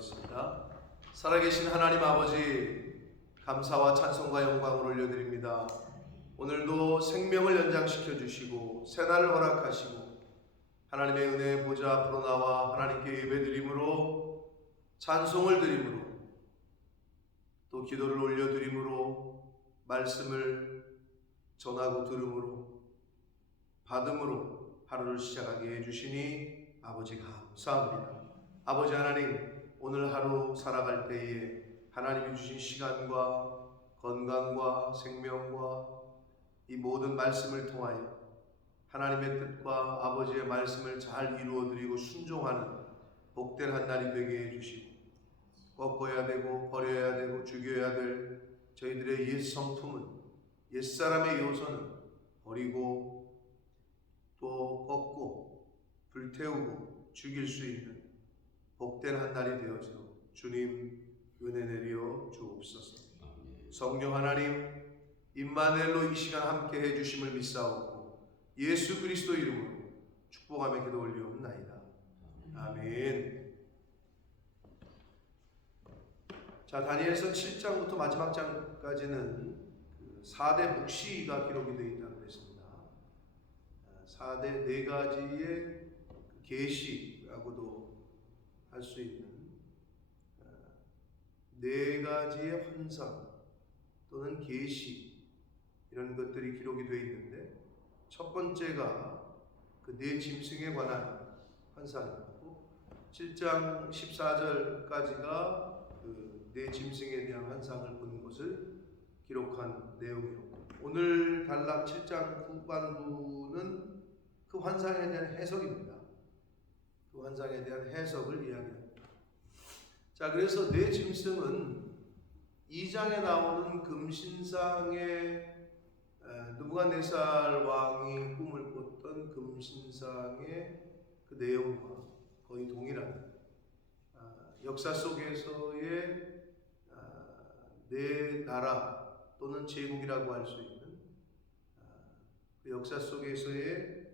기도하겠습니다. 살아계신 하나님 아버지, 감사와 찬송과 영광을 올려드립니다. 오늘도 생명을 연장시켜 주시고 새날을 허락하시고 하나님의 은혜의 보좌 앞으로 나와 하나님께 예배드림으로, 찬송을 드림으로, 또 기도를 올려드림으로, 말씀을 전하고 들음으로, 받음으로 하루를 시작하게 해주시니 아버지 감사합니다. 아버지 하나님, 오늘 하루 살아갈 때에 하나님이 주신 시간과 건강과 생명과 이 모든 말씀을 통하여 하나님의 뜻과 아버지의 말씀을 잘 이루어드리고 순종하는 복된 한 날이 되게 해주시고, 꺾어야 되고 버려야 되고 죽여야 될 저희들의 옛 성품은, 옛사람의 요소는 버리고 또 꺾고 불태우고 죽일 수 있는 복된 한 날이 되어지도록 주님 은혜 내려 주옵소서. 성령 하나님, 임마누엘로 이 시간 함께 해주심을 믿사옵고 예수 그리스도 이름으로 축복하며 기도 올리옵나이다. 아멘. 자, 다니엘서 7장부터 마지막 장까지는 4대 묵시가 기록이 되어 있다고 그랬습니다. 4대 4가지의 계시라고도 할 수 있는 4가지의 환상 또는 계시, 이런 것들이 기록이 되어 있는데, 첫 번째가 그 4짐승에 관한 환상이고, 7장 14절까지가 그 4짐승에 대한 환상을 본 것을 기록한 내용이고, 오늘 단락 7장 후반부는 그 환상에 대한 해석입니다. 그 환상에 대한 해석을 이야기합니다. 자, 그래서 4짐승은 2장에 나오는 금신상의 느부갓네살 왕이 꿈을 꿨던 금신상의 그 내용과 거의 동일한 역사 속에서의 4나라 또는 제국이라고 할 수 있는 그 역사 속에서의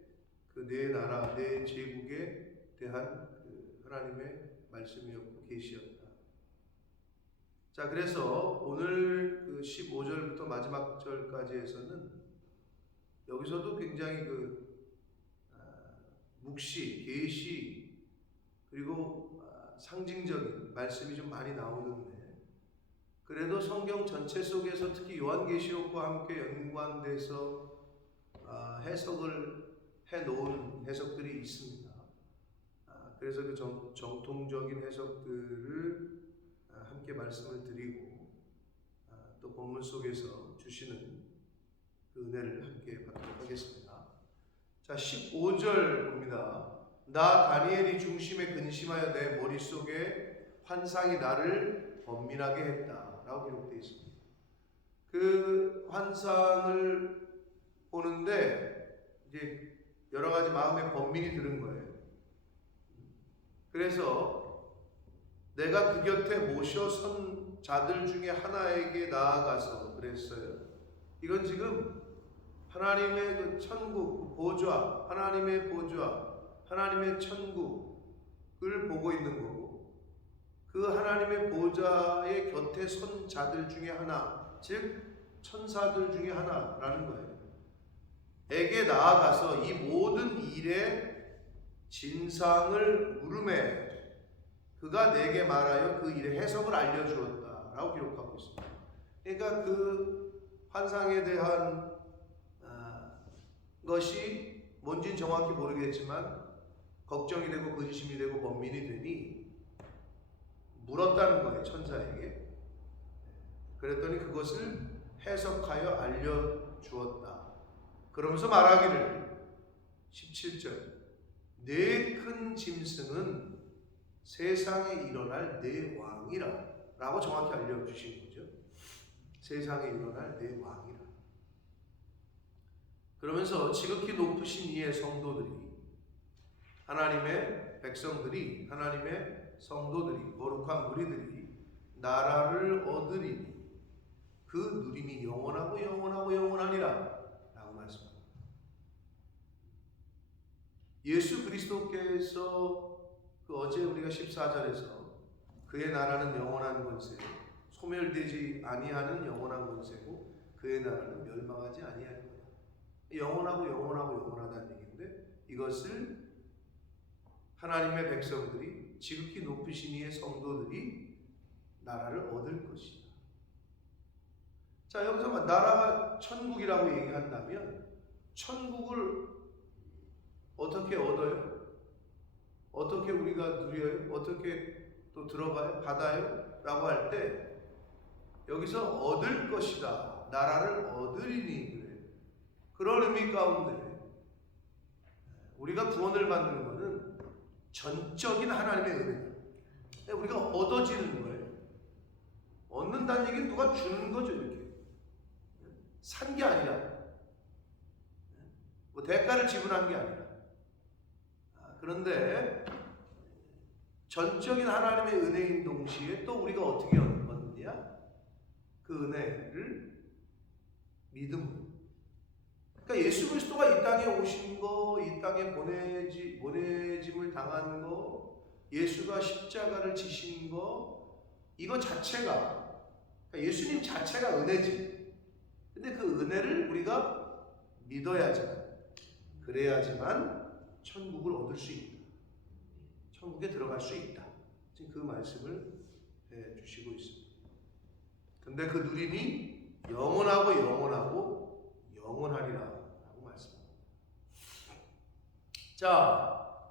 그 4나라, 4제국에 대한 그 하나님의 말씀이었고 계시였다. 자, 그래서 오늘 그 15절부터 마지막 절까지에서는 여기서도 굉장히 그 묵시, 계시, 그리고 상징적인 말씀이 좀 많이 나오는데, 그래도 성경 전체 속에서 특히 요한계시록과 함께 연관돼서 해석을 해놓은 해석들이 있습니다. 그래서 그 정통적인 해석들을 함께 말씀을 드리고, 또 본문 속에서 주시는 그 은혜를 함께 받도록 하겠습니다. 자, 15절 봅니다. 나 다니엘이 중심에 근심하여 내 머릿속에 환상이 나를 번민하게 했다 라고 기록되어 있습니다. 그 환상을 보는데 이제 여러 가지 마음의 번민이 드는 거예요. 그래서 내가 그 곁에 모셔 선 자들 중에 하나에게 나아가서 그랬어요. 이건 지금 하나님의 그 천국, 그 보좌, 하나님의 보좌, 하나님의 천국을 보고 있는 거고, 그 하나님의 보좌의 곁에 선 자들 중에 하나, 즉 천사들 중에 하나라는 거예요. 에게 나아가서 이 모든 일의 진상을 물음에 그가 내게 말하여 그 일의 해석을 알려주었다 라고 기록하고 있습니다. 그러니까 그 환상에 대한 것이 뭔지는 정확히 모르겠지만 걱정이 되고 근심이 되고 번민이 되니 물었다는 거예요, 천사에게. 그랬더니 그것을 해석하여 알려주었다. 그러면서 말하기를 17절 네 큰 짐승은 세상에 일어날 네 왕이라 라고 정확히 알려주신 거죠. 세상에 일어날 네 왕이라. 그러면서 지극히 높으신 이의 성도들이, 하나님의 백성들이, 하나님의 성도들이, 거룩한 무리들이 나라를 얻으리니 그 누림이 영원하고 영원하고 영원하니라 라고 말씀합니다. 예수 그리스도께서 그 어제 우리가 14절에서 그의 나라는 영원한 권세요 소멸되지 아니하는 영원한 권세고 그의 나라는 멸망하지 아니할 거다. 영원하고 영원하다는 얘기인데 이것을 하나님의 백성들이 지극히 높으신 이의 성도들이 나라를 얻을 것이다. 자, 여기서 나라가 천국이라고 얘기한다면 천국을 어떻게 얻어요? 어떻게 우리가 누려요? 어떻게 또 들어가요? 받아요? 라고 할 때 여기서 얻을 것이다. 나라를 얻으리니 그래. 그런 의미 가운데 우리가 구원을 받는 것은 전적인 하나님의 은혜다. 우리가 얻어지는 거예요. 얻는다는 얘기는 누가 주는 거죠. 이렇게 산 게 아니라 뭐 대가를 지불한 게 아니라 그런데 전적인 하나님의 은혜인 동시에 또 우리가 어떻게 얻느냐? 그 은혜를 믿음으로. 그러니까 예수 그리스도가 이 땅에 오신 거, 이 땅에 보내짐을 당한 거, 예수가 십자가를 지신 거, 이거 자체가 그러니까 예수님 자체가 은혜지. 근데 그 은혜를 우리가 믿어야지만, 그래야지만 천국을 얻을 수 있다. 천국에 들어갈 수 있다. 지금 그 말씀을 해주시고 있습니다. 근데 그 누림이 영원하고 영원하리라 라고 말씀합니다. 자,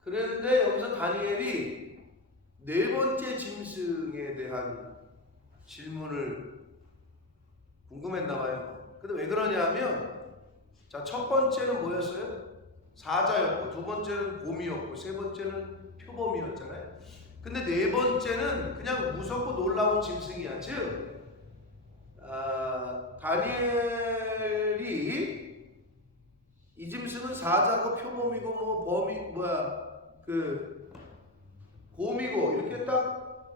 그런데 여기서 다니엘이 네 번째 짐승에 대한 질문을 궁금했나 봐요. 근데 왜 그러냐면 자, 첫 번째는 뭐였어요? 사자였고, 두 번째는 곰이었고, 세 번째는 표범이었잖아요. 근데 네 번째는 그냥 무섭고 놀라운 짐승이야. 즉 다니엘이 이 짐승은 사자고 표범이고 곰이고 이렇게 딱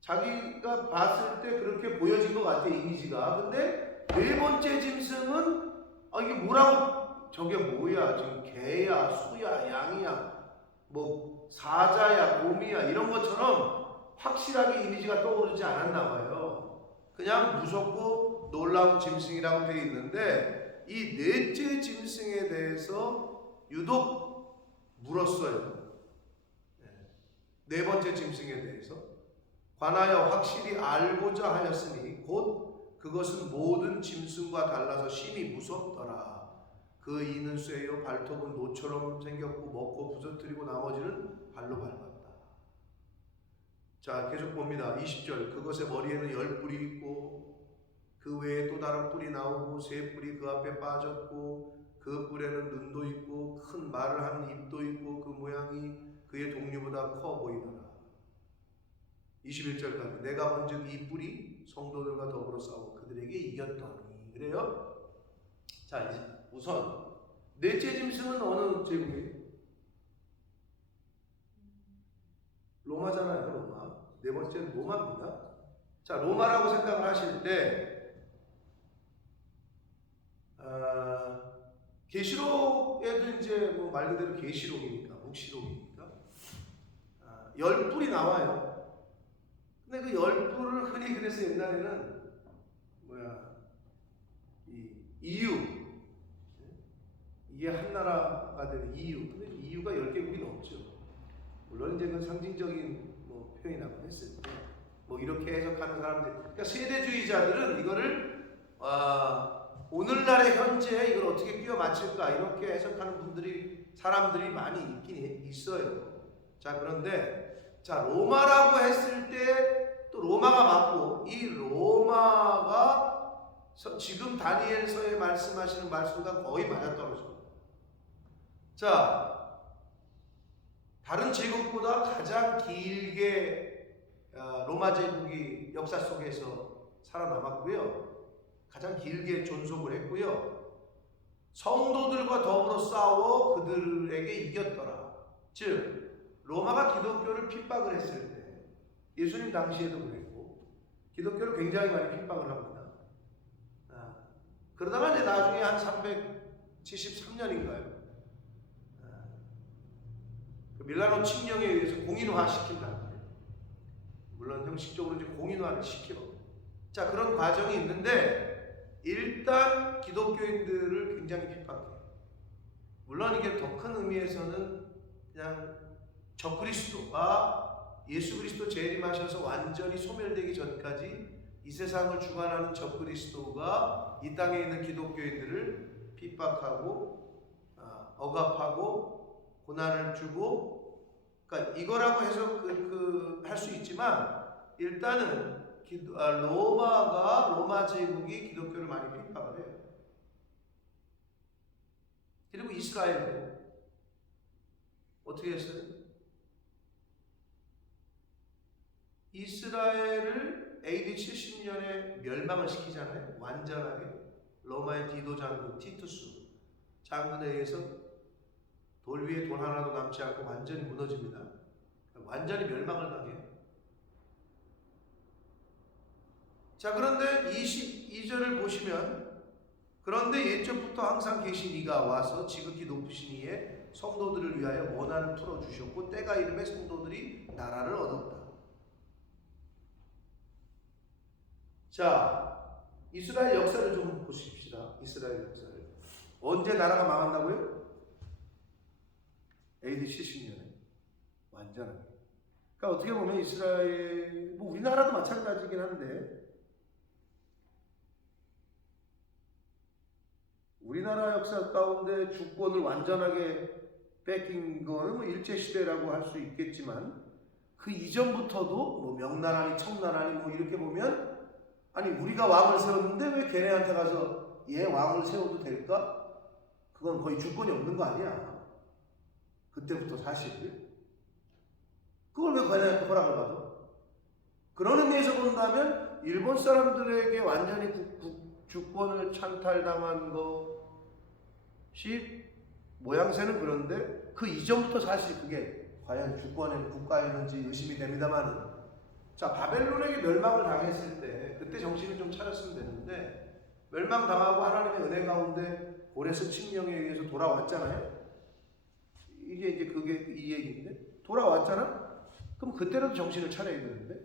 자기가 봤을 때 그렇게 보여진 것 같아, 이미지가. 근데 네 번째 짐승은 이게 뭐라고, 저게 뭐야, 지금 개야, 수야, 양이야, 뭐 사자야, 곰이야, 이런 것처럼 확실하게 이미지가 떠오르지 않았나 봐요. 그냥 무섭고 놀라운 짐승이라고 되어 있는데 이 넷째 짐승에 대해서 유독 물었어요. 네 번째 짐승에 대해서 관하여 확실히 알고자 하였으니 곧 그것은 모든 짐승과 달라서 심히 무섭더라. 그 이는 쇠요 발톱은 노처럼 생겼고 먹고 부서뜨리고 나머지는 발로 밟았다. 자, 계속 봅니다. 20절. 그것의 머리에는 10뿔이 있고 그 외에 또 다른 뿔이 나오고 세 뿔이 그 앞에 빠졌고 그 뿔에는 눈도 있고 큰 말을 하는 입도 있고 그 모양이 그의 동류보다 커 보이더라. 21절까지. 내가 본즉 이 뿔이 성도들과 더불어 싸워 그들에게 이겼더니. 그래요? 자, 이제 우선 넷째 짐승은 어느 제국이에요? 로마잖아요. 로마. 네 번째는 로마입니다. 자, 로마라고 생각을 하실 때 계시록에도 이제 뭐 말 그대로 계시록이니까, 묵시록이니까 10뿔이 나와요. 근데 그 10뿔을 흔히 그래서 옛날에는 이유, 이게 한 나라가 되는 이유. 근데 이유가 10개국이 넘죠. 물론 이제 그 상징적인 표현이라고 했을 때 이렇게 해석하는 사람들, 그러니까 세대주의자들은 이거를 오늘날의 현재에 이걸 어떻게 끼워 맞출까 이렇게 해석하는 사람들이 많이 있긴 있어요. 자, 그런데 자, 로마라고 했을 때 또 로마가 맞고, 이 로마가 지금 다니엘서에 말씀하시는 말씀과 거의 맞아떨어집니다. 자, 다른 제국보다 가장 길게 로마 제국이 역사 속에서 살아남았고요. 가장 길게 존속을 했고요. 성도들과 더불어 싸워 그들에게 이겼더라. 즉 로마가 기독교를 핍박을 했을 때, 예수님 당시에도 그랬고 기독교를 굉장히 많이 핍박을 합니다. 그러다가 이제 나중에 한 373년인가요? 그 밀라노 칙령에 의해서 공인화시킨다. 물론 형식적으로 이제 공인화를 시켜. 자, 그런 과정이 있는데 일단 기독교인들을 굉장히 핍박해. 물론 이게 더 큰 의미에서는 그냥 적그리스도가 예수 그리스도 재림하셔서 완전히 소멸되기 전까지 이 세상을 주관하는 적그리스도가 이 땅에 있는 기독교인들을 핍박하고 억압하고 고난을 주고, 그러니까 이거라고 해서 할 수 있지만 일단은 로마 제국이 기독교를 많이 핍박을 해요. 그리고 이스라엘도 어떻게 했어요? 이스라엘을 AD 70년에 멸망을 시키잖아요. 완전하게. 로마의 디도 장군 티투스 장군에 의해서 돌 위에 돈 하나도 남지 않고 완전히 무너집니다. 완전히 멸망을 당해요. 자, 그런데 22절을 보시면, 그런데 옛적부터 항상 계신 이가 와서 지극히 높으신 이의 성도들을 위하여 원한을 풀어주셨고 때가 이름에 성도들이 나라를 얻었다. 자, 이스라엘 역사를 좀 보십시다. 이스라엘 역사를. 언제 나라가 망한다고요? AD 70년에. 완전하게. 그러니까 어떻게 보면 이스라엘, 뭐 우리나라도 마찬가지긴 한데, 우리나라 역사 가운데 주권을 완전하게 뺏긴 거는 뭐 일제시대라고 할 수 있겠지만, 그 이전부터도 뭐 명나라니 청나라니 뭐 이렇게 보면, 아니 우리가 왕을 세웠는데 왜 걔네한테 가서 얘 왕을 세워도 될까? 그건 거의 주권이 없는 거 아니야. 그때부터 사실. 그걸 왜 걔네한테 허락을 받아? 그런 의미에서 본다면 일본 사람들에게 완전히 주권을 찬탈당한 것이 모양새는 그런데 그 이전부터 사실 그게 과연 주권의 국가였는지 의심이 됩니다만, 자, 바벨론에게 멸망을 당했을 때 그때 정신을 좀 차렸으면 되는데, 멸망당하고 하나님의 은혜 가운데 고레스 칙령에 의해서 돌아왔잖아요. 이게 이제 그게 이 얘기인데, 돌아왔잖아? 그럼 그때라도 정신을 차려야 되는데,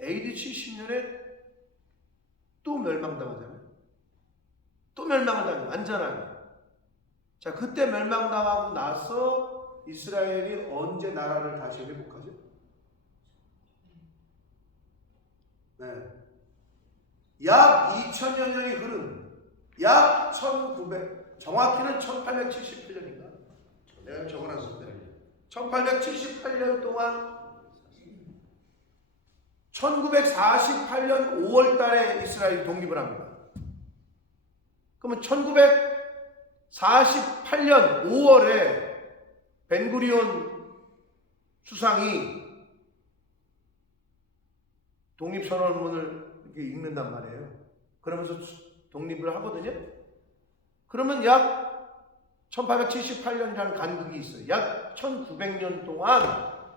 AD 70년에 또 멸망당하잖아요. 또 멸망을 당해요. 완전하게. 자, 그때 멸망당하고 나서 이스라엘이 언제 나라를 다시 회복하죠? 네. 약 2000여 년이 흐른, 약 1900, 정확히는 1878년인가? 내가 적어놨는데 1878년 동안 1948년 5월 달에 이스라엘이 독립을 합니다. 그러면 1948년 5월에 벤구리온 수상이 독립선언문을 이렇게 읽는단 말이에요. 그러면서 독립을 하거든요. 그러면 약 1878년이라는 간극이 있어요. 약 1900년 동안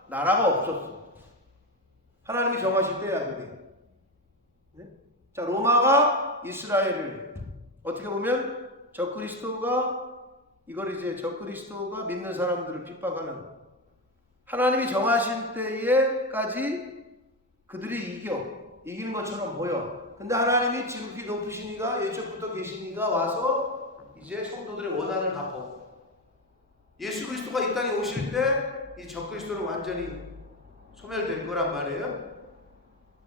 나라가 없었어. 하나님이 정하실 때야, 그게. 네? 자, 로마가 이스라엘을 어떻게 보면 적그리스도가 믿는 사람들을 핍박하는, 하나님이 정하신 때에까지 그들이 이기는 것처럼 보여. 근데 하나님이 지극히 높으신 이가 예적부터 계신 이가 와서 이제 성도들의 원한을 갚어. 예수 그리스도가 이 땅에 오실 때 이 적그리스도는 완전히 소멸될 거란 말이에요.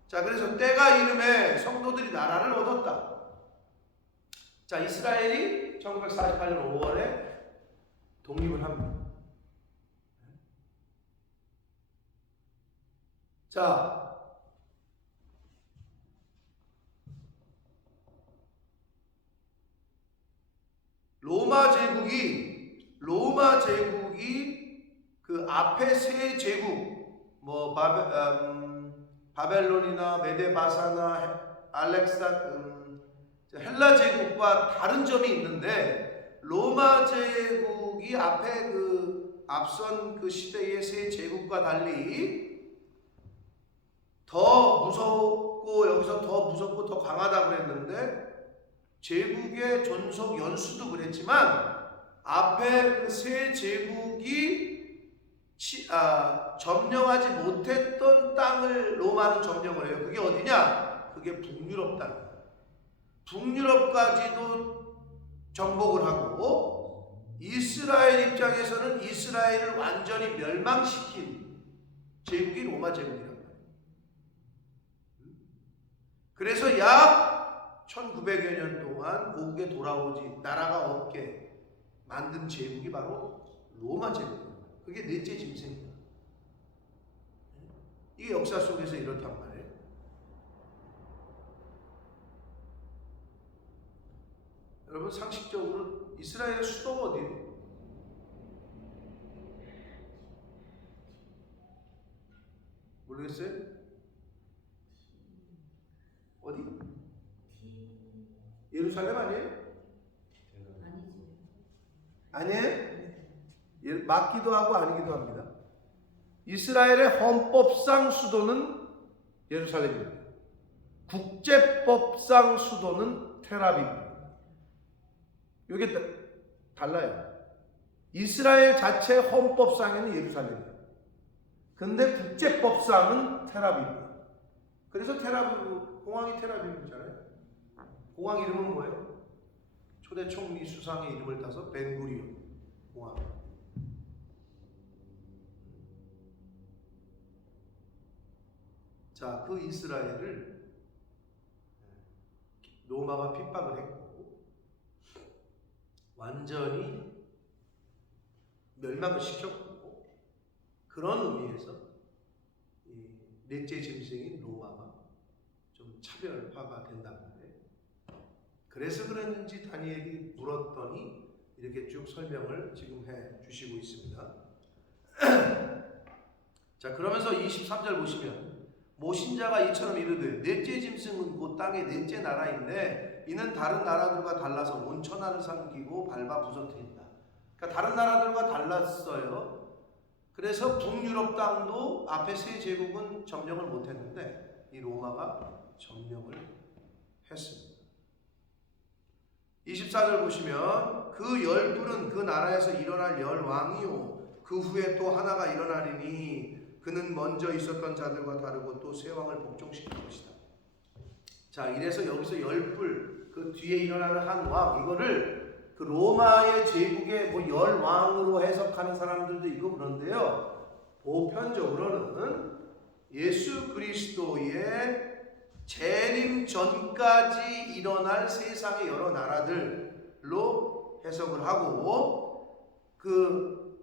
자, 그래서 때가 이름에 성도들이 나라를 얻었다. 자, 이스라엘이 1948년 5월에 독립을 합니다. 자, 로마 제국이 그 앞에 세 제국, 뭐 바벨론이나 메데바사나 헬라 제국과 다른 점이 있는데, 로마 제국이 앞에 앞선 그 시대의 세 제국과 달리 더 무섭고, 여기서 더 무섭고 더 강하다고 그랬는데, 제국의 존속 연수도 그랬지만 앞에 그 세 제국이 점령하지 못했던 땅을 로마는 점령을 해요. 그게 어디냐? 그게 북유럽 땅. 북유럽까지도 정복을 하고 이스라엘 입장에서는 이스라엘을 완전히 멸망시킨 제국이 로마 제국이란 말이에요. 그래서 약 1900여 년 동안 고국에 돌아오지 나라가 없게 만든 제국이 바로 로마 제국이에요. 그게 넷째 짐승이에요. 이게 역사 속에서 이렇단 말이에요. 여러분 상식적으로 이스라엘의 수도가 어디예요? 모르겠어요? 어디? 예루살렘 아니에요? 아니에요? 맞기도 하고 아니기도 합니다. 이스라엘의 헌법상 수도는 예루살렘입니다. 국제법상 수도는 텔아비브입니다. 이게 달라요. 이스라엘 자체 헌법상에는 예루살렘이에요. 근데 국제법상은 텔아비브예요. 그래서 텔아비브, 공항이 텔아비브잖아요. 공항 이름은 뭐예요? 초대 총리 수상의 이름을 따서 벤구리온 공항. 자, 그 이스라엘을 로마가 핍박을 했고 완전히 멸망을 시켰고, 그런 의미에서 이 넷째 짐승인 로마가 좀 차별화가 된단 말이에요. 그래서 그랬는지 다니엘이 물었더니 이렇게 쭉 설명을 지금 해 주시고 있습니다. 자, 그러면서 23절 보시면 모신자가 이처럼 이르되 넷째 짐승은 곧 땅의 넷째 나라인데 이는 다른 나라들과 달라서 온 천하를 삼키고 밟아 부서뜨린다. 그러니까 다른 나라들과 달랐어요. 그래서 북유럽 땅도 앞에 세 제국은 점령을 못했는데 이 로마가 점령을 했습니다. 24절 보시면 그 열불은 그 나라에서 일어날 열왕이요 그 후에 또 하나가 일어나리니 그는 먼저 있었던 자들과 다르고 또 새 왕을 복종시킬 것이다. 자, 이래서 여기서 열불, 그 뒤에 일어나는 한 왕, 이거를 그 로마의 제국의 뭐 열왕으로 해석하는 사람들도 있고 그런데요, 보편적으로는 예수 그리스도의 재림 전까지 일어날 세상의 여러 나라들로 해석을 하고, 그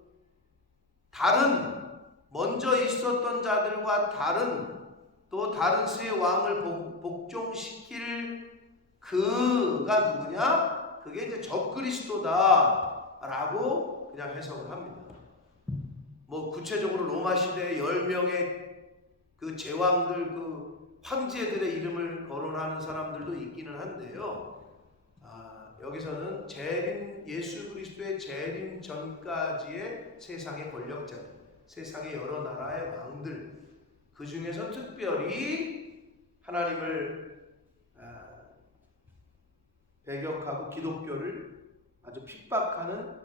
다른 먼저 있었던 자들과 또 다른 새 왕을 복종시킬 그가 누구냐? 그게 이제 적그리스도다라고 그냥 해석을 합니다. 뭐 구체적으로 로마 시대의 10명의 그 제왕들, 그 황제들의 이름을 거론하는 사람들도 있기는 한데요. 여기서는 예수 그리스도의 재림 전까지의 세상의 권력자들, 세상의 여러 나라의 왕들, 그 중에서 특별히 하나님을 배격하고 기독교를 아주 핍박하는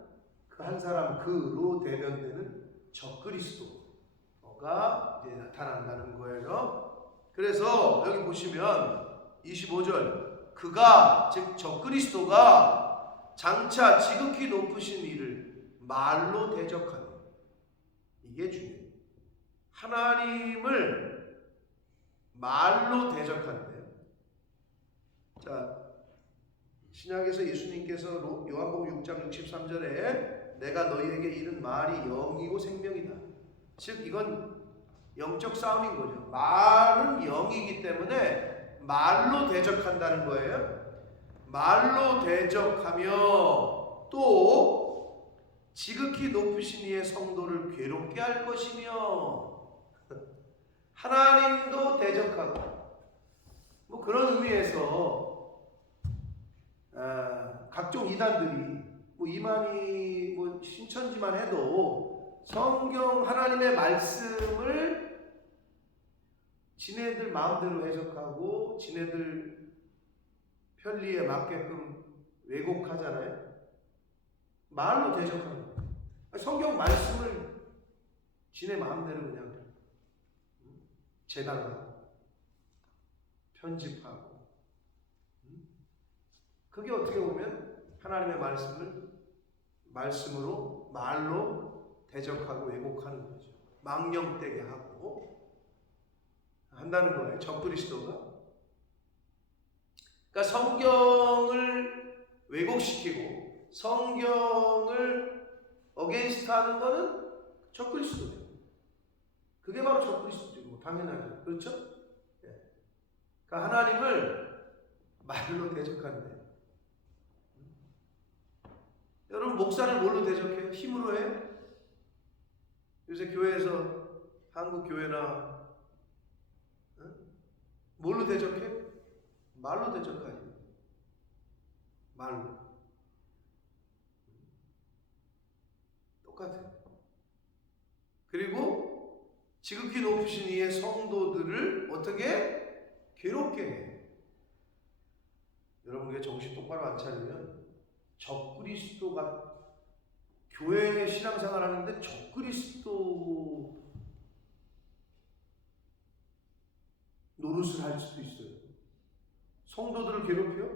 그 한 사람, 그로 대변되는 적그리스도가 이제 나타난다는 거예요. 그래서 여기 보시면 25절, 그가 즉 적그리스도가 장차 지극히 높으신 이를 말로 대적하는, 이게 중요해요. 하나님을 말로 대적한대요. 자, 신약에서 예수님께서 요한복음 6장 63절에 내가 너희에게 이른 말이 영이고 생명이다. 즉 이건 영적 싸움인 거죠. 말은 영이기 때문에 말로 대적한다는 거예요. 말로 대적하며 또 지극히 높으신 이의 성도를 괴롭게 할 것이며, 하나님도 대적하고, 뭐 그런 의미에서 각종 이단들이 뭐 이만희 뭐 신천지만 해도 성경 하나님의 말씀을 지네들 마음대로 해석하고 지네들 편리에 맞게끔 왜곡하잖아요. 말로 대적하는 거예요. 성경 말씀을 지네 마음대로 그냥 재단하고 편집하고, 그게 어떻게 보면 하나님의 말씀으로 말로 대적하고 왜곡하는 거죠. 망령되게 하고 한다는 거예요, 적그리스도가. 그러니까 성경을 왜곡시키고 성경을 어게인스트 하는 거는 적그리스도예요. 그게 바로 적그리스도죠. 뭐 당연하죠. 그렇죠? 네. 그러니까 하나님을 말로 대적한대. 여러분, 목사를 뭘로 대적해요? 힘으로 해요? 요새 교회에서, 한국 교회나 뭘로 대적해? 말로 대적하지. 말로. 똑같아요. 그리고 지극히 높으신 이의 성도들을 어떻게? 괴롭게 해. 여러분, 그게 정신 똑바로 안 차리면 적그리스도가 교회 신앙생활 하는데 적그리스도 노릇을 할 수도 있어요. 성도들을 괴롭혀?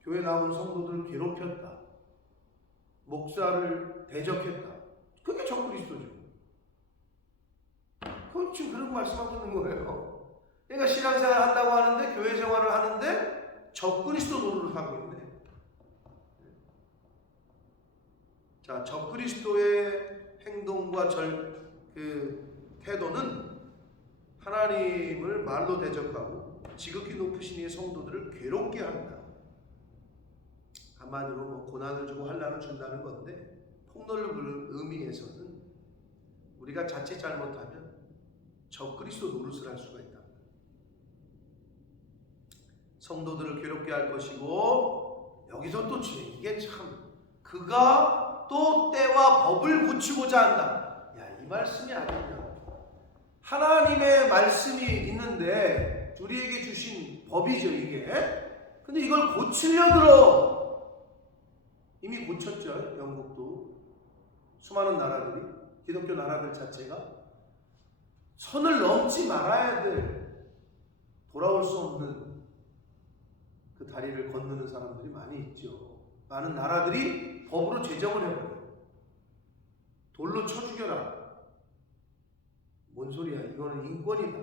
교회 나온 성도들을 괴롭혔다. 목사를 대적했다. 그게 적그리스도죠. 그건 지금 그런 말씀하고 있는 거예요. 그러니까 신앙생활 한다고 하는데, 교회 생활을 하는데 적그리스도 노릇을 하고 있네. 자, 적그리스도의 행동과 태도는 하나님을 말로 대적하고 지극히 높으신 이의 성도들을 괴롭게 한다. 한마디로 뭐 고난을 주고 환난을 준다는 건데, 폭넓은 의미에서는 우리가 자칫 잘못하면 적그리스도 노릇을 할 수가 있다. 성도들을 괴롭게 할 것이고, 여기서 또 이게 참, 그가 또 때와 법을 고치고자 한다. 야, 이 말씀이 아니냐. 하나님의 말씀이 있는데 우리에게 주신 법이죠, 이게. 근데 이걸 고치려 들어. 이미 고쳤죠. 영국도 수많은 나라들이, 기독교 나라들 자체가 선을 넘지 말아야 될, 돌아올 수 없는 그 다리를 건너는 사람들이 많이 있죠. 많은 나라들이 법으로 제정을 해버려요. 돌로 쳐 죽여라. 뭔 소리야? 이거는 인권이다.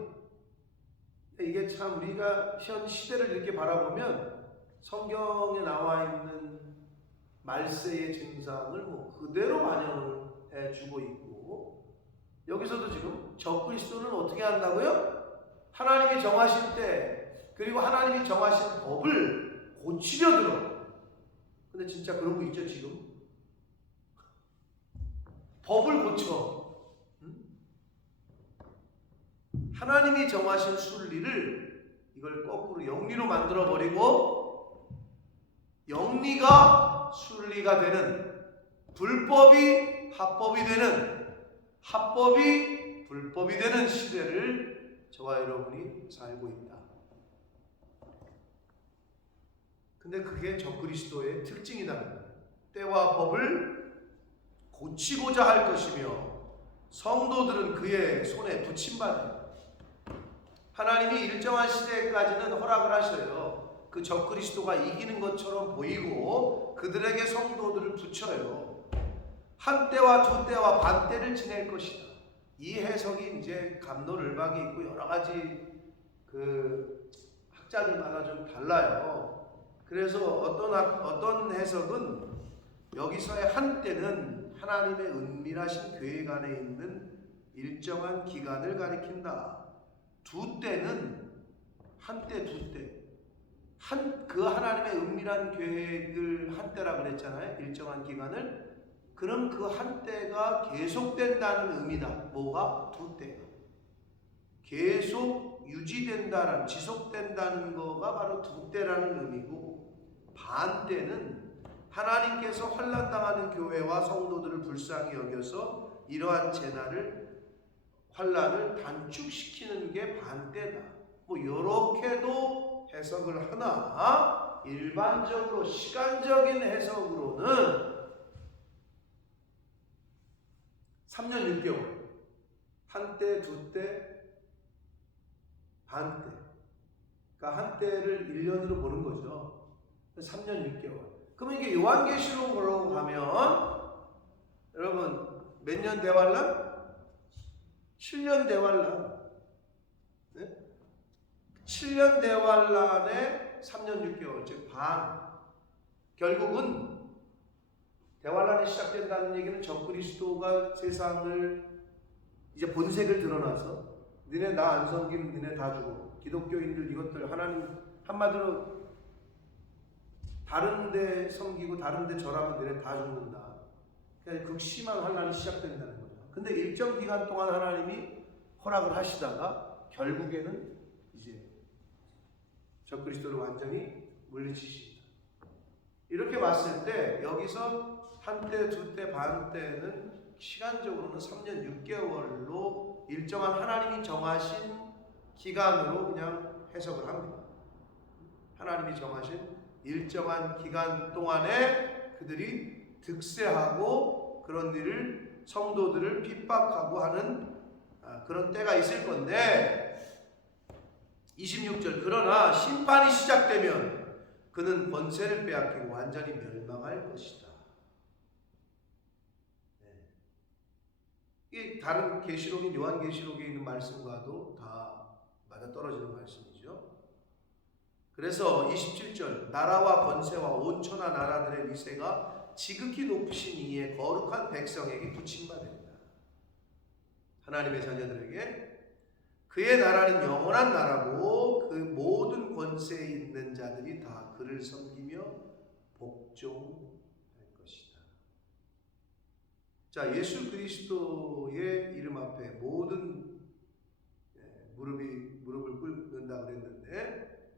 이게 참, 우리가 현 시대를 이렇게 바라보면 성경에 나와 있는 말세의 증상을 뭐 그대로 반영을 해주고 있고, 여기서도 지금 적그리스도는 어떻게 한다고요? 하나님이 정하실 때, 그리고 하나님이 정하신 법을 고치려 들어. 근데 진짜 그러고 있죠, 지금? 법을 고쳐. 하나님이 정하신 순리를 이걸 거꾸로 영리로 만들어버리고, 영리가 순리가 되는, 불법이 합법이 되는, 합법이 불법이 되는 시대를 저와 여러분이 살고 있다. 근데 그게 적그리스도의 특징이다. 때와 법을 고치고자 할 것이며 성도들은 그의 손에 붙임받아요. 하나님이 일정한 시대까지는 허락을 하셔요. 그 적그리스도가 이기는 것처럼 보이고 그들에게 성도들을 붙여요. 한 때와 두 때와 반 때를 지낼 것이다. 이 해석이 이제 갑노을박이 있고 여러 가지 그 학자들마다 좀 달라요. 그래서 어떤 해석은 여기서의 한 때는 하나님의 은밀하신 계획 안에 있는 일정한 기간을 가리킨다. 두 때는 한 때, 두 때. 그 하나님의 은밀한 계획을 한 때라 그랬잖아요. 일정한 기간을. 그럼 그 한 때가 계속된다는 의미다. 뭐가? 두 때가. 계속 유지된다는, 지속된다는 거가 바로 두 때라는 의미고, 반 때는 하나님께서 환난당하는 교회와 성도들을 불쌍히 여겨서 이러한 환난을 단축시키는 게 반때다. 뭐 요렇게도 해석을 하나, 일반적으로 시간적인 해석으로는 3년 6개월, 한때, 두때, 반때. 그러니까 한때를 1년으로 보는 거죠. 3년 6개월. 그러면 이게 요한계시록으로 가면 여러분 몇 년 대환란? 7년 대환란. 네? 7년 대환란에 3년 6개월, 즉 반. 결국은 대환란이 시작된다는 얘기는 적그리스도가 세상을 이제 본색을 드러나서 너네 나 안 섬기면 너네 다 죽어. 기독교인들 이것들 하나님 한마디로 다른데 섬기고 다른데 절하면 너네 다 죽는다. 그러니까 극심한 환란이 시작된다는 거죠. 근데 일정 기간 동안 하나님이 허락을 하시다가 결국에는 이제 적그리스도를 완전히 물리치십니다. 이렇게 봤을 때 여기서 한때, 두때, 반때는 시간적으로는 3년 6개월로 일정한 하나님이 정하신 기간으로 그냥 해석을 합니다. 하나님이 정하신 일정한 기간 동안에 그들이 득세하고 그런 일을 성도들을 핍박하고 하는 그런 때가 있을 건데 26절 그러나 심판이 시작되면 그는 권세를 빼앗기고 완전히 멸망할 것이다. 이 다른 계시록인 요한계시록에 있는 말씀과도 다 맞아떨어지는 말씀이죠. 그래서 27절 나라와 권세와 온천하 나라들의 위세가 지극히 높으신 이의 거룩한 백성에게 붙임받으리라. 하나님의 자녀들에게 그의 나라는 영원한 나라고 그 모든 권세에 있는 자들이 다 그를 섬기며 복종할 것이다. 자, 예수 그리스도의 이름 앞에 모든 무릎을 꿇는다 그랬는데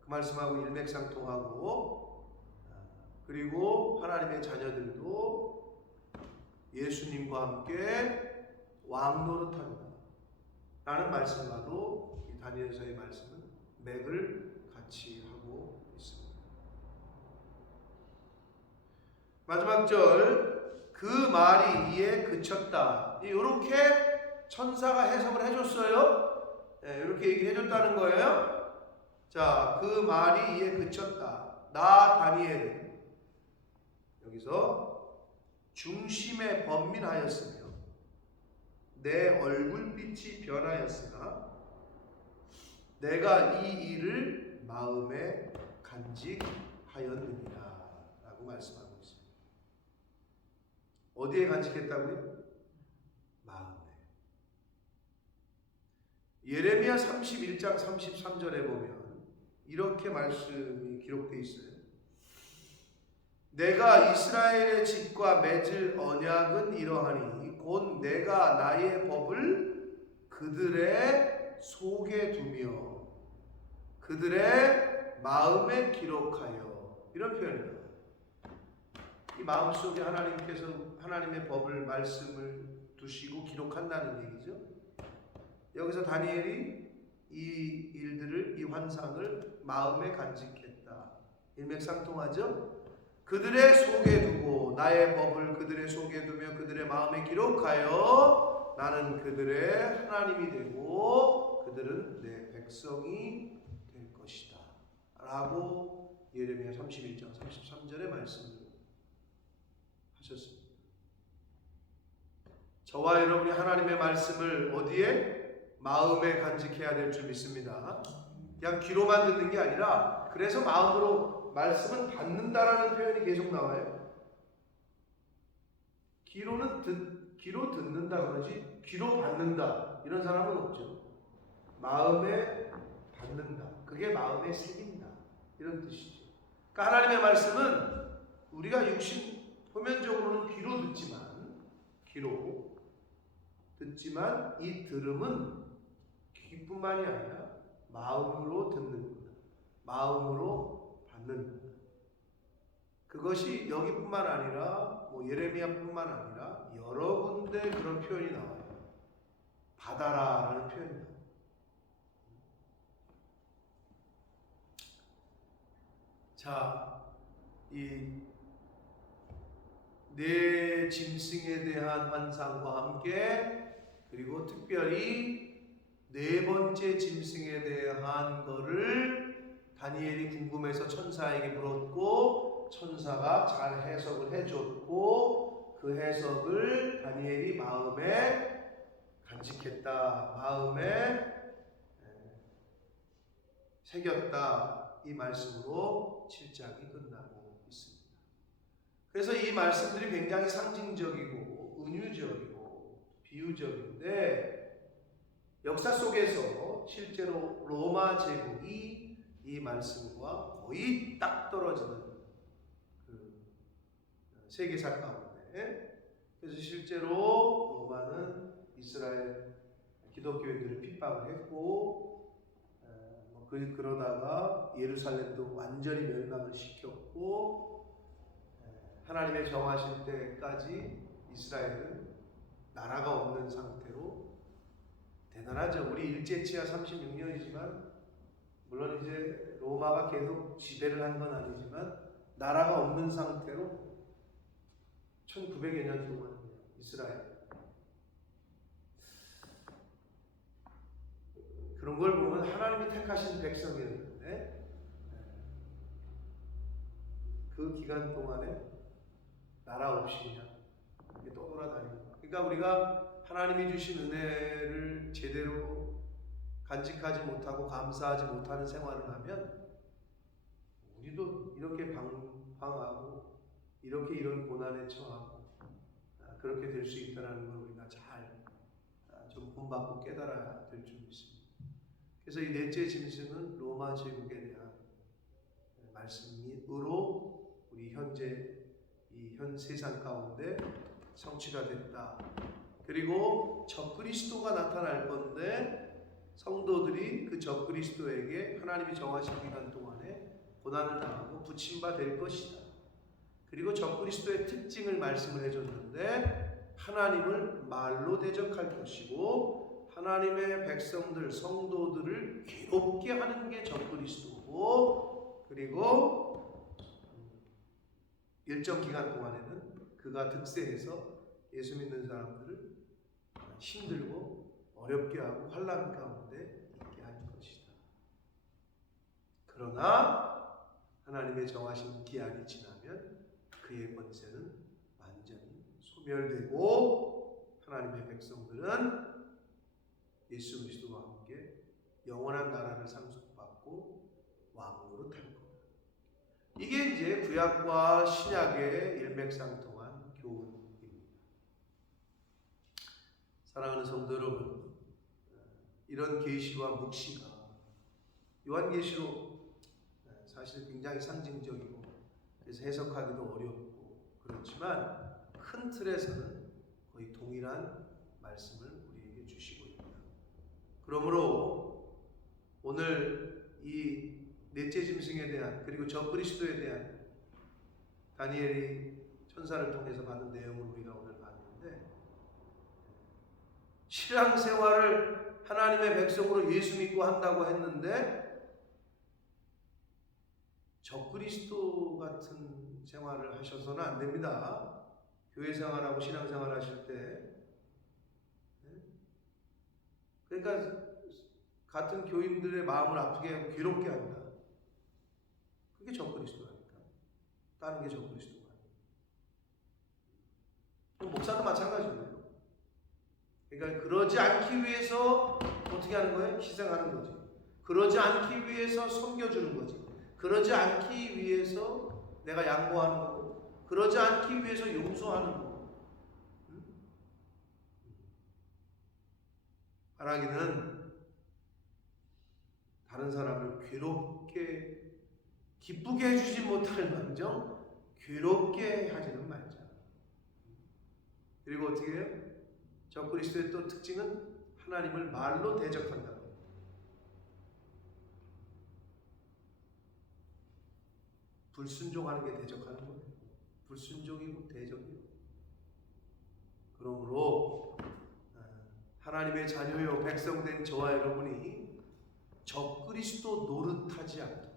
그 말씀하고 일맥상통하고 그리고 하나님의 자녀들도 예수님과 함께 왕노릇한다 라는 말씀과도 이 다니엘서의 말씀은 맥을 같이 하고 있습니다. 마지막 절 그 말이 이에 그쳤다. 이렇게 천사가 해석을 해줬어요. 이렇게 얘기를 해줬다는 거예요. 자, 그 말이 이에 그쳤다. 나 다니엘은 여기서 중심에 번민하였으며 내 얼굴빛이 변하였으나 내가 이 일을 마음에 간직하였느니라 라고 말씀하고 있습니다. 어디에 간직했다고요? 마음에. 예레미야 31장 33절에 보면 이렇게 말씀이 기록되어 있어요. 내가 이스라엘의 집과 맺을 언약은 이러하니 곧 내가 나의 법을 그들의 속에 두며 그들의 마음에 기록하여 이런 표현입니다. 이 마음속에 하나님께서 하나님의 법을 말씀을 두시고 기록한다는 얘기죠. 여기서 다니엘이 이 일들을 이 환상을 마음에 간직했다. 일맥상통하죠. 그들의 속에 두고 나의 법을 그들의 속에 두며 그들의 마음에 기록하여 나는 그들의 하나님이 되고 그들은 내 백성이 될 것이다 라고 예레미야 31장 33절의 말씀을 하셨습니다. 저와 여러분이 하나님의 말씀을 어디에? 마음에 간직해야 될 줄 믿습니다. 그냥 귀로만 듣는 게 아니라 그래서 마음으로 말씀은 받는다라는 표현이 계속 나와요. 귀로 듣는다 그러지 귀로 받는다 이런 사람은 없죠. 마음에 받는다. 그게 마음에 새긴다. 이런 뜻이죠. 그러니까 하나님의 말씀은 우리가 육신 표면적으로는 귀로 듣지만 이 들음은 귀뿐만이 아니라 마음으로 듣는 것, 마음으로 받는 것. 그것이 여기뿐만 아니라 예레미야뿐만 아니라 여러 군데 그런 표현이 나와요. 받아라라는 표현이 나와요. 자, 이 내 짐승에 대한 환상과 함께 그리고 특별히 네 번째 짐승에 대한 거를 다니엘이 궁금해서 천사에게 물었고 천사가 잘 해석을 해줬고 그 해석을 다니엘이 마음에 간직했다. 마음에 새겼다. 이 말씀으로 7장이 끝나고 있습니다. 그래서 이 말씀들이 굉장히 상징적이고 은유적이고 비유적인데 역사 속에서 실제로 로마 제국이 이 말씀과 거의 딱 떨어지는 그 세계사 가운데 그래서 실제로 로마는 이스라엘 기독교인들을 핍박을 했고 그러다가 예루살렘도 완전히 멸망을 시켰고 하나님의 정하실 때까지 이스라엘은 나라가 없는 상태로 대단하죠. 우리 일제치하 36년이지만 물론 이제 로마가 계속 지배를 한 건 아니지만 나라가 없는 상태로 1900여 년 동안 이스라엘 그런 걸 보면 하나님이 택하신 백성이었는데 그 기간 동안에 나라 없이 그냥 떠돌아다니고 그러니까 우리가 하나님이 주신 은혜를 제대로 간직하지 못하고 감사하지 못하는 생활을 하면 우리도 이렇게 방황하고 이렇게 이런 고난에 처하고 그렇게 될 수 있다는 걸 우리가 잘 좀 본받고 깨달아야 될 줄 믿습니다. 그래서 이 넷째 짐승은 로마 제국에 대한 말씀으로 우리 현재 이 현 세상 가운데 성취가 됐다. 그리고 적그리스도가 나타날 건데 성도들이 그 적그리스도에게 하나님이 정하신 기간 동안에 고난을 당하고 부침바 될 것이다. 그리고 적그리스도의 특징을 말씀을 해줬는데 하나님을 말로 대적할 것이고 하나님의 백성들, 성도들을 괴롭게 하는 게 적그리스도고 그리고 일정 기간 동안에는 그가 득세해서 예수 믿는 사람들을 힘들고 어렵게 하고 환난 가운데 있게 할 것이다. 그러나 하나님의 정하신 기한이 지나면 그의 권세는 완전히 소멸되고 하나님의 백성들은 예수 그리스도와 함께 영원한 나라를 상속받고 왕으로 탈 겁니다. 이게 이제 구약과 신약의 일맥상통한 교훈입니다. 사랑하는 성도 여러분, 이런 계시와 묵시가 요한계시록 사실 굉장히 상징적이고 그래서 해석하기도 어렵고 그렇지만 큰 틀에서는 거의 동일한 말씀을 우리에게 주시고 있습니다. 그러므로 오늘 이 넷째 짐승에 대한 그리고 적그리스도에 대한 다니엘이 천사를 통해서 받은 내용을 우리가 오늘 봤는데 신앙생활을 하나님의 백성으로 예수 믿고 한다고 했는데 적그리스도 같은 생활을 하셔서는 안 됩니다. 교회 생활하고 신앙생활 하실 때 그러니까 같은 교인들의 마음을 아프게 하고 괴롭게 한다. 그게 적그리스도라니까. 다른 게 적그리스도가 아니에요. 목사도 마찬가지예요. 그러니까 그러지 않기 위해서 어떻게 하는 거예요? 희생하는 거지. 그러지 않기 위해서 섬겨주는 거지. 그러지 않기 위해서 내가 양보하는 거고, 그러지 않기 위해서 용서하는 거고. 바라기는 다른 사람을 괴롭게 기쁘게 해주지 못할 망정 괴롭게 하지는 말자. 그리고 어떻게 해요? 적그리스도의 또 특징은 하나님을 말로 대적한다. 불순종하는 게 대적하는 거예요. 불순종이고 대적이요. 그러므로 하나님의 자녀요 백성된 저와 여러분이 적그리스도 노릇하지 않도록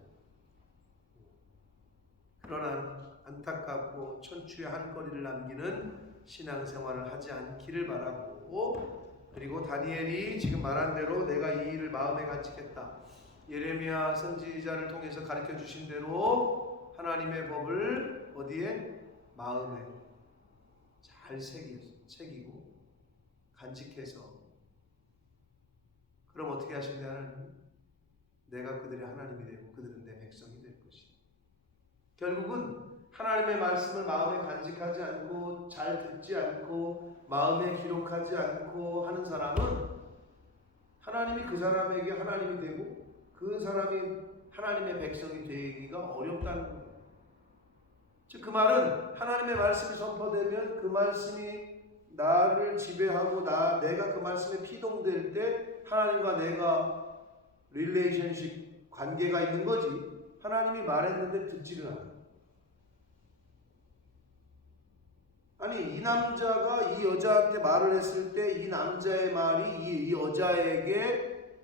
그러나 안타깝고 천추의 한 거리를 남기는 신앙생활을 하지 않기를 바라고 그리고 다니엘이 지금 말한 대로 내가 이 일을 마음에 간직했다. 예레미야 선지자를 통해서 가르쳐 주신 대로 하나님의 법을 어디에? 마음에 잘 새기고 간직해서, 그럼 어떻게 하신대 하나님? 내가 그들의 하나님이 되고 그들은 내 백성이 될 것이다. 결국은 하나님의 말씀을 마음에 간직하지 않고 잘 듣지 않고 마음에 기록하지 않고 하는 사람은 하나님이 그 사람에게 하나님이 되고 그 사람이 하나님의 백성이 되기가 어렵다는 거예요. 즉 그 말은 하나님의 말씀이 선포되면 그 말씀이 나를 지배하고 내가 그 말씀에 피동될 때 하나님과 내가 릴레이션십 관계가 있는 거지, 하나님이 말했는데 듣지를 않아요. 아니, 이 남자가 이 여자한테 말을 했을 때 이 남자의 말이 이 여자에게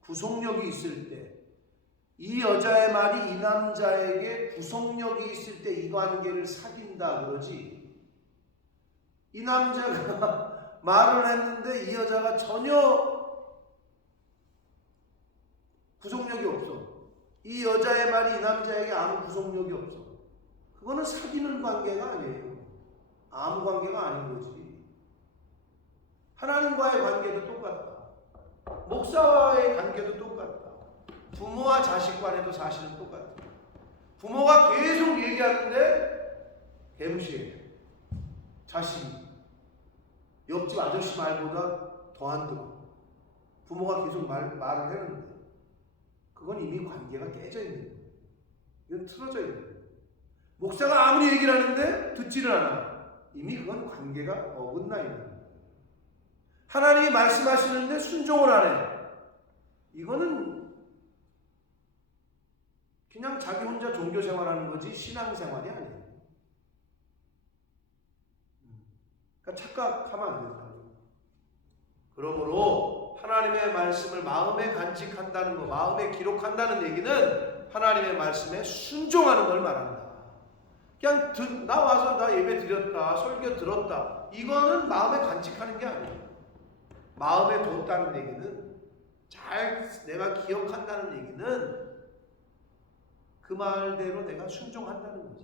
구속력이 있을 때, 이 여자의 말이 이 남자에게 구속력이 있을 때 이 관계를 사귄다 그러지, 이 남자가 말을 했는데 이 여자가 전혀 구속력이 없어, 이 여자의 말이 이 남자에게 아무 구속력이 없어, 그거는 사귀는 관계가 아니에요. 아무 관계가 아닌 거지. 하나님과의 관계도 똑같다. 목사와의 관계도 똑같다. 부모와 자식 간에도 사실은 똑같다. 부모가 계속 얘기하는데 개무시해. 자식이 옆집 아저씨 말보다 더 안 들어. 부모가 계속 말을 해는데 그건 이미 관계가 깨져 있는 거예요. 이건 틀어져 있는 거예요. 목사가 아무리 얘기를 하는데 듣지를 않아. 이미 그건 관계가 어긋나 있는 거예요. 하나님이 말씀하시는데 순종을 안 해. 이거는 그냥 자기 혼자 종교 생활하는 거지 신앙생활이 아니에요. 그러니까 착각하면 안 된다. 그러므로 하나님의 말씀을 마음에 간직한다는 것, 마음에 기록한다는 얘기는 하나님의 말씀에 순종하는 걸 말한다. 그냥 나 와서 나 예배 드렸다, 설교 들었다, 이거는 마음에 간직하는 게 아니에요. 마음에 뒀다는 얘기는, 잘 내가 기억한다는 얘기는 그 말대로 내가 순종한다는 거지.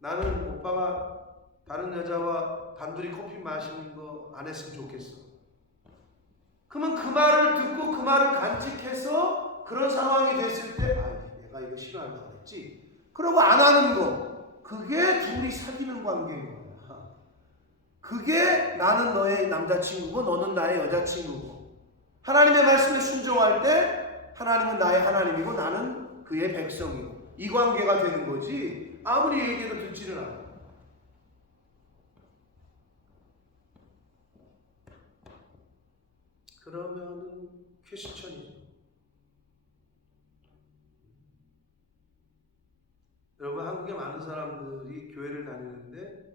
나는 오빠가 다른 여자와 단둘이 커피 마시는 거 안 했으면 좋겠어. 그러면 그 말을 듣고 그 말을 간직해서 그런 상황이 됐을 때, 내가 이거 싫어한다 그랬지, 그러고 안 하는 거, 그게 둘이 사귀는 관계인 거야. 그게 나는 너의 남자친구고 너는 나의 여자친구고, 하나님의 말씀에 순종할 때 하나님은 나의 하나님이고 나는 그의 백성이고, 이 관계가 되는 거지, 아무리 얘기해도 듣지를 않아. 그러면은 퀘스천이죠. 여러분, 한국에 많은 사람들이 교회를 다니는데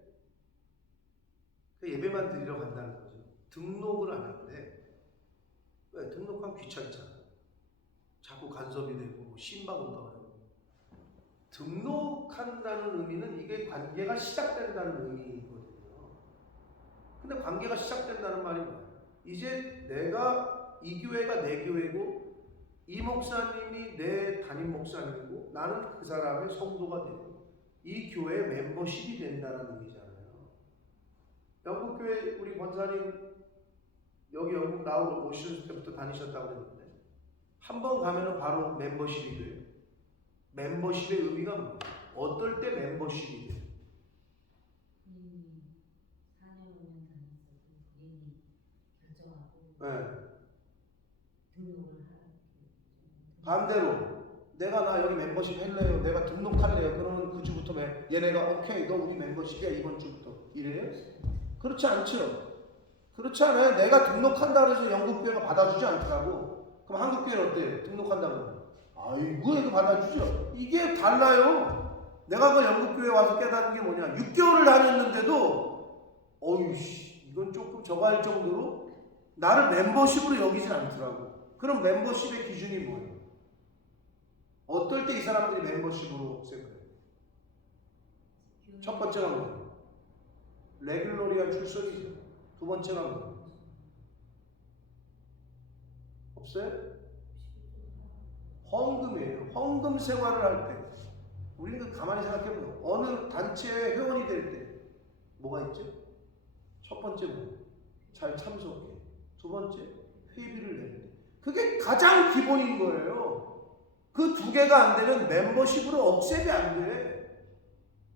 예배만 드리러 간다는 거죠. 등록을 안 하는데, 왜? 등록하면 귀찮잖아. 자꾸 간섭이 되고 신방 온다고 하고. 등록한다는 의미는 이게 관계가 시작된다는 의미거든요. 근데 관계가 시작된다는 말이 뭐예요? 이제 내가, 이 교회가 내 교회고 이 목사님이 내 담임 목사님이고 나는 그 사람의 성도가 되고 이 교회의 멤버십이 된다는 의미잖아요. 영국 교회 우리 권사님 여기 영국 나오고 오실 때부터 다니셨다고 했는데 한 번 가면은 바로 멤버십이 돼요. 멤버십의 의미가 뭐예요? 어떨 때 멤버십이 돼요? 4년 5년 다녔어도 본인이 결정하고 네. 등록을 반대로 나 여기 멤버십 할래요, 내가 등록할래요, 그러면 그 주부터 얘네가 오케이 너 우리 멤버십이야 이번 주부터 이래요? 그렇지 않죠. 그렇지 않아요. 내가 등록한다 그래서 영국 교회가 받아주지 않더라고. 그럼 한국 교회는 어때요? 등록한다고 아이고 이거 받아주죠. 이게 달라요. 내가 그 영국 교회 와서 깨달은 게 뭐냐, 6개월을 다녔는데도 어이씨 이건 조금 저거 할 정도로 나를 멤버십으로 여기진 않더라고. 그럼 멤버십의 기준이 뭐예요? 어떨 때 이 사람들이 멤버십으로 생각해요? 첫 번째가 뭐예요? 레귤러리한 출석이죠. 두 번째가 뭐예요? 없어요? 헌금이에요. 헌금 생활을 할 때 우리는 가만히 생각해보면 어느 단체의 회원이 될 때 뭐가 있죠? 첫 번째 뭐? 잘 참석해. 두 번째 회비를 낼 때. 그게 가장 기본인 거예요. 그 두 개가 안 되면 멤버십으로 억셉이 안 돼.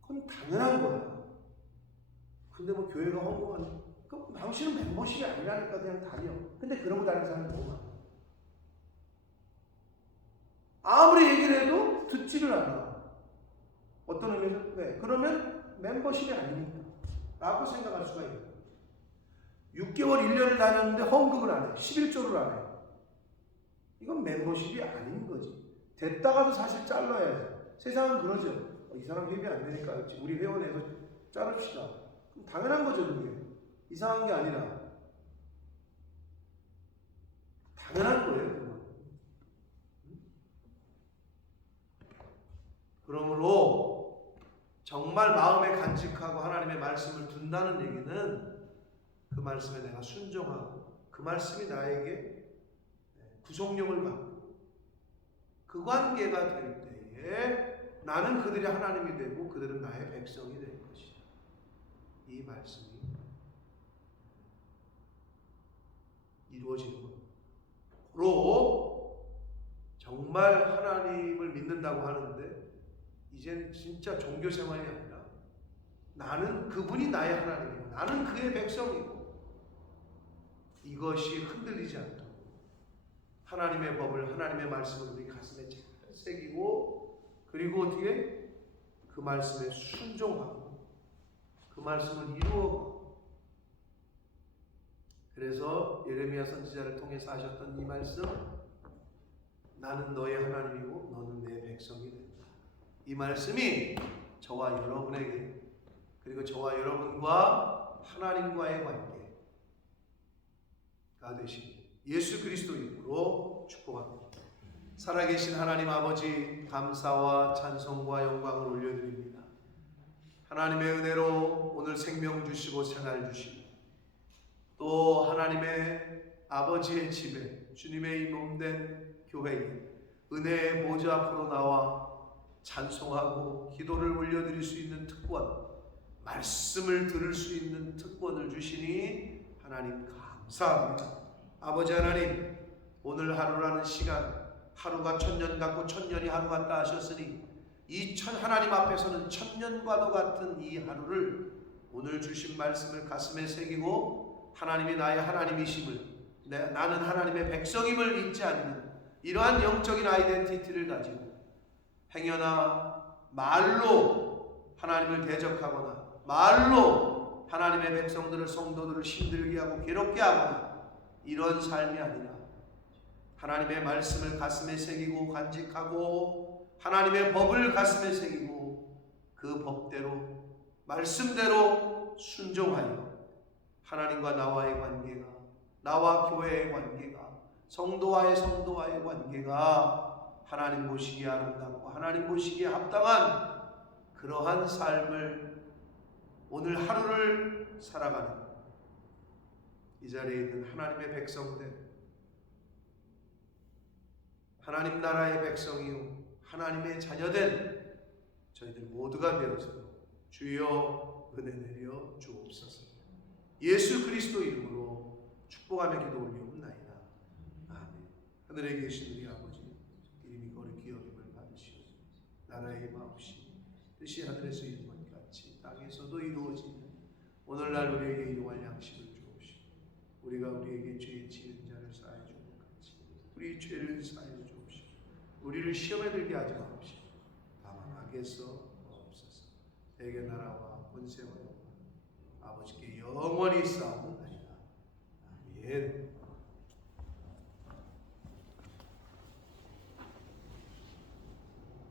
그건 당연한 거야. 근데 뭐 교회가 헌금하는 그 당신은 멤버십이 아니라니까 그냥 다녀. 근데 그러고 다니는 사람이 너무 많아. 아무리 얘기를 해도 듣지를 않아. 어떤 의미에서? 왜? 그러면 멤버십이 아니니까 라고 생각할 수가 있는 거예요. 6개월 1년을 다녔는데 헌금을 안 해. 11조를 안 해. 이건 멤버십이 아닌 거지. 됐다가도 사실 잘라야지. 세상은 그러죠. 이 사람 회비 안 되니까 우리 회원에서 자릅시다. 그럼 당연한 거죠. 그게 이상한 게 아니라 당연한 거예요. 그건. 그러므로 정말 마음에 간직하고 하나님의 말씀을 둔다는 얘기는 그 말씀에 내가 순종하고 그 말씀이 나에게 구속력을 갖고 그 관계가 될 때에 나는 그들이 하나님이 되고 그들은 나의 백성이 될 것이다. 이 말씀이 이루어지는 겁니다. 그로 정말 하나님을 믿는다고 하는데 이젠 진짜 종교 생활이 아니라 나는 그분이 나의 하나님이고 나는 그의 백성이고 이것이 흔들리지 않도록 하나님의 법을 하나님의 말씀을 우리 가슴에 잘 새기고 그리고 어떻게 그 말씀에 순종하고 그 말씀을 이루어 그래서 예레미야 선지자를 통해서 하셨던 이 말씀 나는 너의 하나님이고 너는 내 백성이 된다. 이 말씀이 저와 여러분에게 그리고 저와 여러분과 하나님과의 관계가 되시길 예수 그리스도 이름으로 축복합니다. 살아계신 하나님 아버지 감사와 찬송과 영광을 올려드립니다. 하나님의 은혜로 오늘 생명 주시고 생활 주시고 또 하나님의 아버지의 집에 주님의 이 몸된 교회에 은혜의 보좌 앞으로 나와 찬송하고 기도를 올려드릴 수 있는 특권 말씀을 들을 수 있는 특권을 주시니 하나님 감사합니다. 아버지 하나님 오늘 하루라는 시간 하루가 천년 같고 천년이 하루 같다 하셨으니 이 하나님 앞에서는 천년과도 같은 이 하루를 오늘 주신 말씀을 가슴에 새기고 하나님이 나의 하나님이심을 나는 하나님의 백성임을 잊지 않는 이러한 영적인 아이덴티티를 가지고 행여나 말로 하나님을 대적하거나 말로 하나님의 백성들을 성도들을 힘들게 하고 괴롭게 하거나 이런 삶이 아니라 하나님의 말씀을 가슴에 새기고 간직하고 하나님의 법을 가슴에 새기고 그 법대로 말씀대로 순종하여 하나님과 나와의 관계가 나와 교회의 관계가 성도와의 관계가 하나님 보시기에 아름답고 하나님 보시기에 합당한 그러한 삶을 오늘 하루를 살아가는 이 자리에 있는 하나님의 백성들 하나님 나라의 백성이요 하나님의 자녀된 저희들 모두가 되어서 주여 은혜 내려 주옵소서. 예수 그리스도 이름으로 축복하며 기도 올리옵나이다. 아멘. 하늘에 계신 우리 아버지 이름이 거룩히 여김을 받으시옵소서. 나라의 마옵시 뜻이 하늘에서 이룬 것 같이 땅에서도 이루어지는 오늘날 우리에게 일용할 양식을 주옵시고 우리가 우리에게 죄 지은 자를 사하여 준 것 같이 우리 죄를 사하여 주옵시고 우리를 시험에 들게 하지 마옵시고 다만 악에서 없소서. 대개 나라와 권세와 영광 아버지께 영원히 싸우나이다. 아멘.